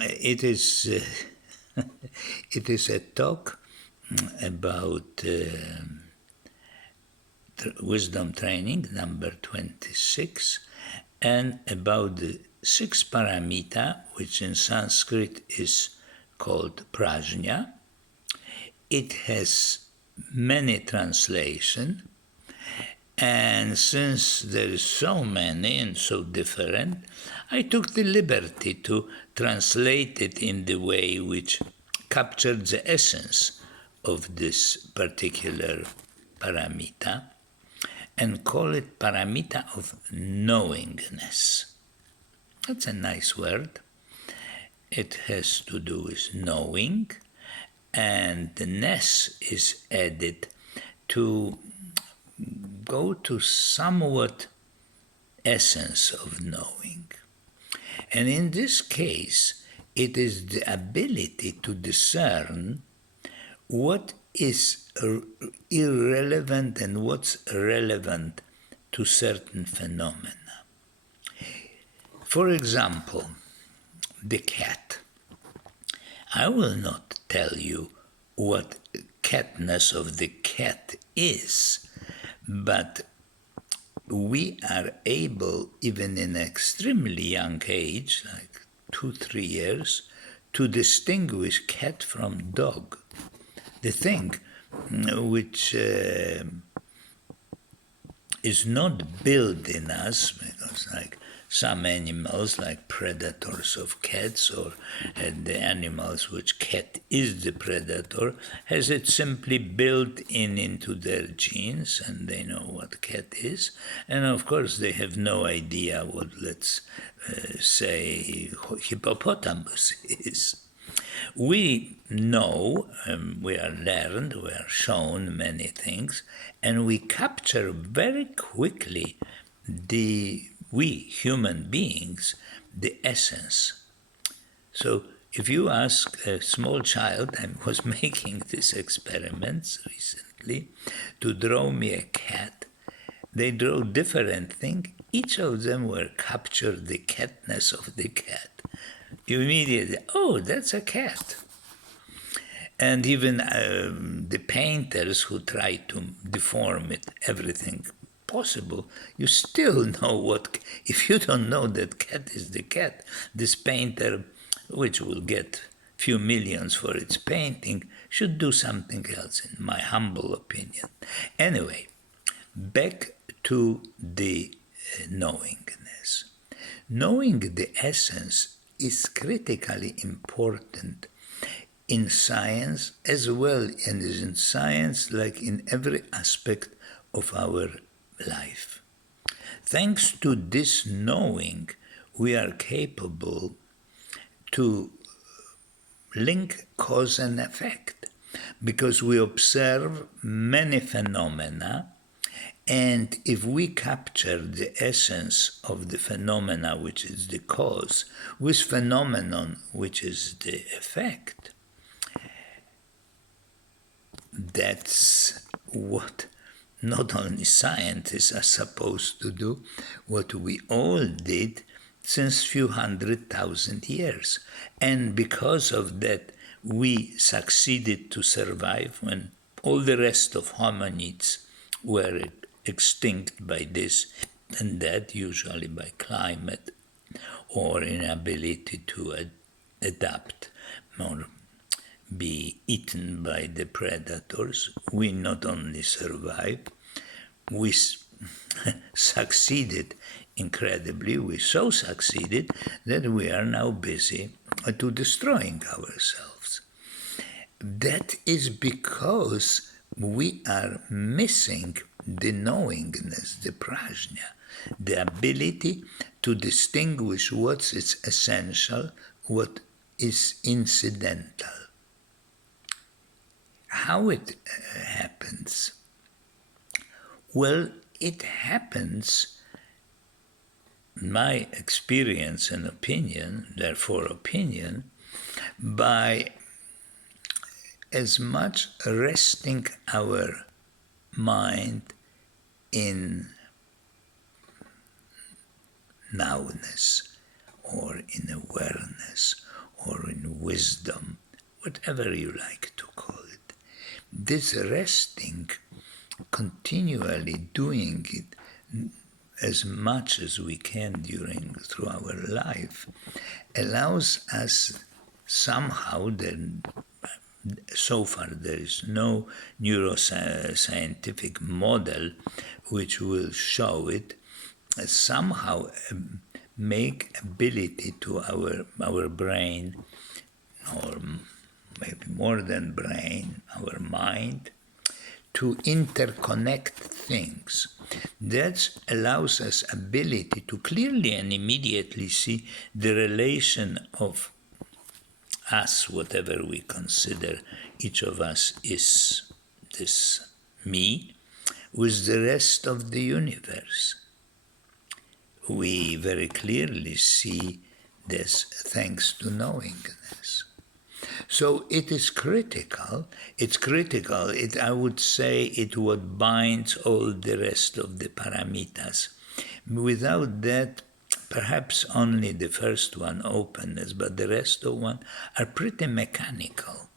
it is it is a talk about wisdom training number 26, and about the 6 paramita, which in Sanskrit is called Prajna. It has many translations, and since there is so many and so different, I took the liberty to translate it in the way which captured the essence of this particular paramita, and call it paramita of knowingness. That's a nice word. It has to do with knowing, and the ness is added to go to somewhat essence of knowing. And in this case, it is the ability to discern what is irrelevant and what's relevant to certain phenomena. For example, the cat. I will not tell you what catness of the cat is, but we are able, even in an extremely young age, like 2-3 years, to distinguish cat from dog. The thing which is not built in us, because like some animals, like predators of cats, or the animals which cat is the predator, has it simply built into their genes, and they know what cat is. And of course they have no idea what, let's say, hippopotamus is. We know, we are learned, we are shown many things, and we capture very quickly we human beings, the essence. So if you ask a small child, I was making these experiments recently, to draw me a cat, they draw different things. Each of them will capture the catness of the cat. You immediately, oh, that's a cat. And even the painters who try to deform it, everything possible, you still know what. If you don't know that cat is the cat, this painter, which will get few millions for its painting, should do something else, in my humble opinion. Anyway, back to the knowingness. Knowing the essence is critically important in science as well, and is in science like in every aspect of our life. Thanks to this knowing, we are capable to link cause and effect, because we observe many phenomena, and if we capture the essence of the phenomena, which is the cause, with phenomenon, which is the effect, that's what not only scientists are supposed to do, what we all did since few 100,000 years. And because of that, we succeeded to survive when all the rest of hominids were extinct by this and that, usually by climate or inability to adapt or be eaten by the predators. We not only survived, we succeeded incredibly. We so succeeded that we are now busy to destroying ourselves. That is because we are missing the knowingness, the prajna, the ability to distinguish what is essential, what is incidental. How it happens? Well, it happens, my experience and opinion, therefore opinion, by as much resting our mind in nowness, or in awareness, or wisdom, whatever you like to call it. This resting, continually doing it as much as we can through our life, allows us somehow, so far there is no neuroscientific model which will show it, somehow make ability to our brain, or maybe more than brain, our mind, to interconnect things. That allows us ability to clearly and immediately see the relation of us, whatever we consider each of us is this me, with the rest of the universe. We very clearly see this thanks to knowingness. So it is critical. It's critical. I would say it what binds all the rest of the paramitas. Without that, perhaps only the first one, openness, but the rest of one are pretty mechanical.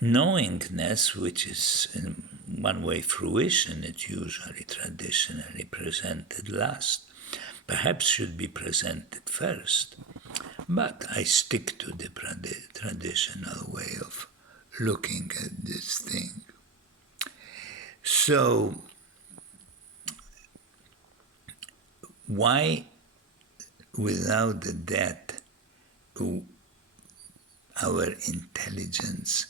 Knowingness, which is in one way fruition, it's usually traditionally presented last, perhaps should be presented first. But I stick to the traditional way of looking at this thing. So, why, without that, our intelligence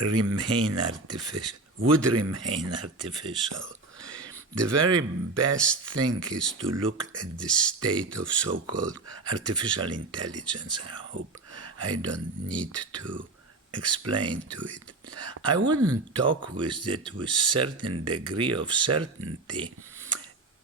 would remain artificial? The very best thing is to look at the state of so-called artificial intelligence. I hope I don't need to explain to it. I wouldn't talk with it with certain degree of certainty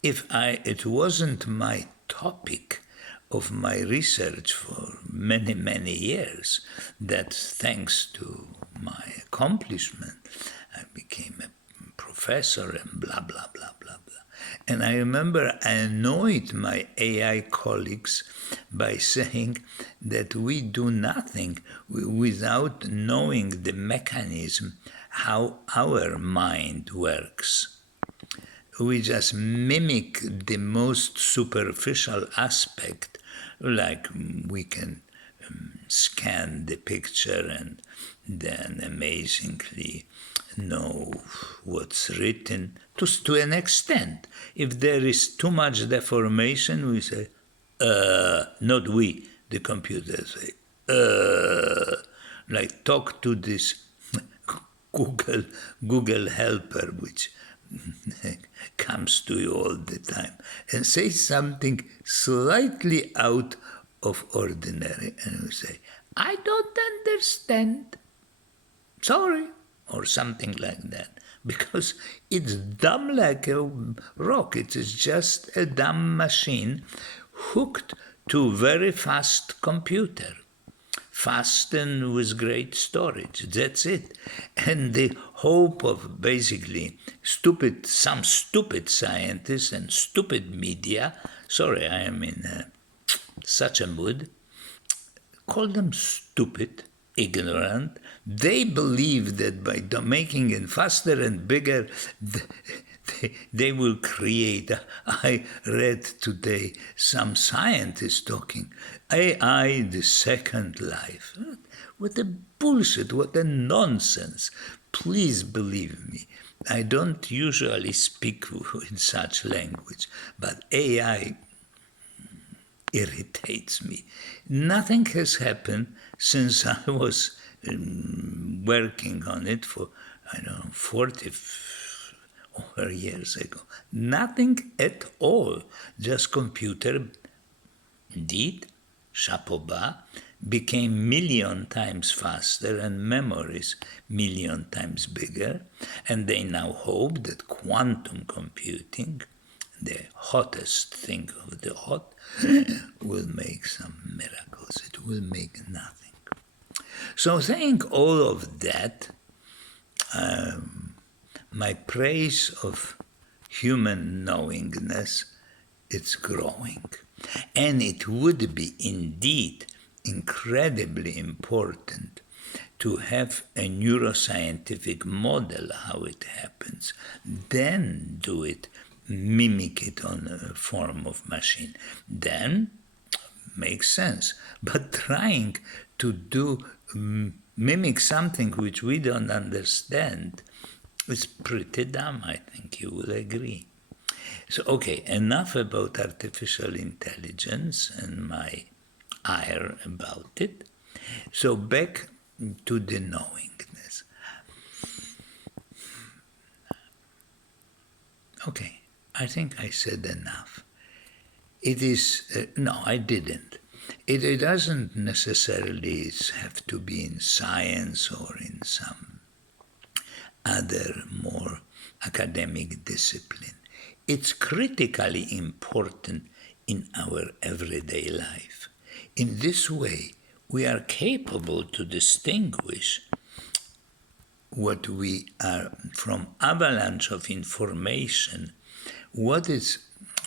if it wasn't my topic of my research for many, many years, that thanks to my accomplishment, I became a professor and blah, blah, blah, blah, blah. And I remember I annoyed my AI colleagues by saying that we do nothing without knowing the mechanism how our mind works. We just mimic the most superficial aspect, like we can scan the picture and then amazingly know what's written to an extent. If there is too much deformation, we say, not we, the computer say, like talk to this Google helper, which comes to you all the time, and say something slightly out of ordinary, and you say, I don't understand, sorry, or something like that, because it's dumb like a rock. It is just a dumb machine hooked to very fast computer, fast and with great storage. That's it. And the hope of basically some stupid scientists and stupid media, sorry, I am in such a mood, call them stupid, ignorant. They believe that by making it faster and bigger, they will create. I read today some scientists talking, AI, the second life. What a bullshit, what a nonsense. Please believe me. I don't usually speak in such language, but AI irritates me. Nothing has happened since I was working on it for, 40 over years ago. Nothing at all. Just computer did, chapeau bas, became million times faster and memories million times bigger. And they now hope that quantum computing, the hottest thing of the hot, will make some miracles. It will make nothing. So saying all of that, my praise of human knowingness, it's growing. And it would be indeed incredibly important to have a neuroscientific model how it happens, then do it, mimic it on a form of machine. Then makes sense. But trying to do mimic something which we don't understand is pretty dumb, I think you will agree. So, okay, enough about artificial intelligence and my ire about it. So, back to the knowingness. Okay, I think I said enough. It is, no, I didn't. It doesn't necessarily have to be in science or in some other more academic discipline. It's critically important in our everyday life. In this way, we are capable to distinguish what we are from avalanche of information, what is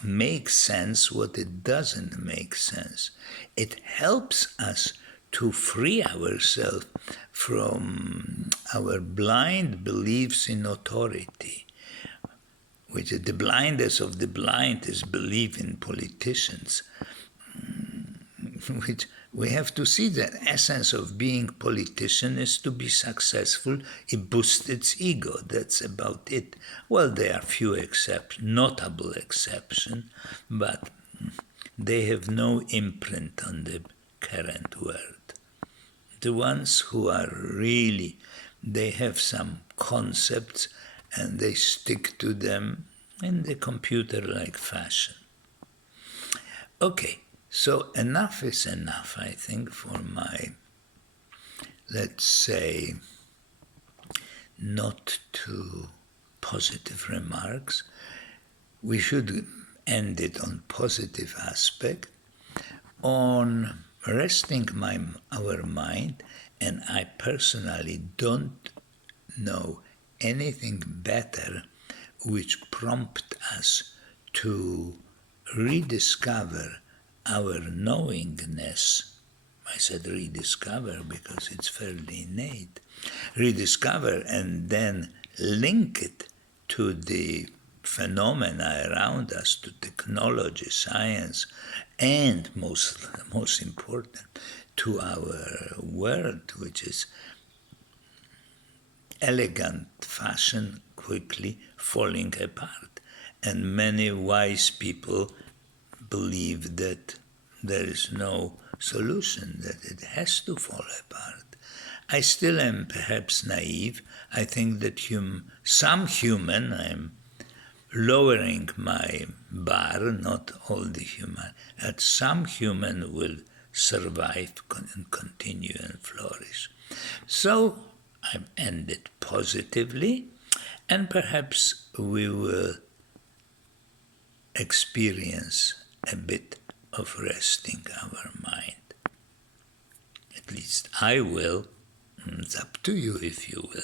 makes sense, what it doesn't make sense. It helps us to free ourselves from our blind beliefs in authority, which is the blindest of the blind is belief in politicians, which we have to see the essence of being politician is to be successful. It boosts its ego. That's about it. Well, there are few exceptions, notable exceptions, but they have no imprint on the current world. The ones who are really, they have some concepts and they stick to them in the computer-like fashion. Okay. So enough is enough, I think, for my, let's say, not too positive remarks. We should end it on positive aspect, on resting our mind, and I personally don't know anything better which prompt us to rediscover our knowingness. I said rediscover because it's fairly innate. Rediscover and then link it to the phenomena around us, to technology, science, and most important, to our world, which is elegant fashion quickly falling apart. And many wise people believe that there is no solution, that it has to fall apart. I still am perhaps naive. I think that some human, I'm lowering my bar, not all the human, that some human will survive and continue and flourish. So I've ended positively, and perhaps we will experience a bit of resting our mind. At least I will. It's up to you if you will.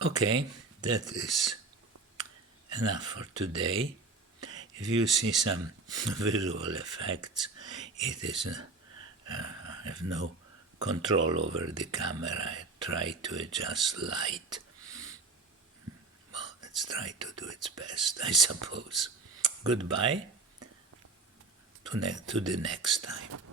Okay, that is enough for today. If you see some visual effects, it is I have no control over the camera. I try to adjust light. Well, let's try to do its best, I suppose. Goodbye to the next time.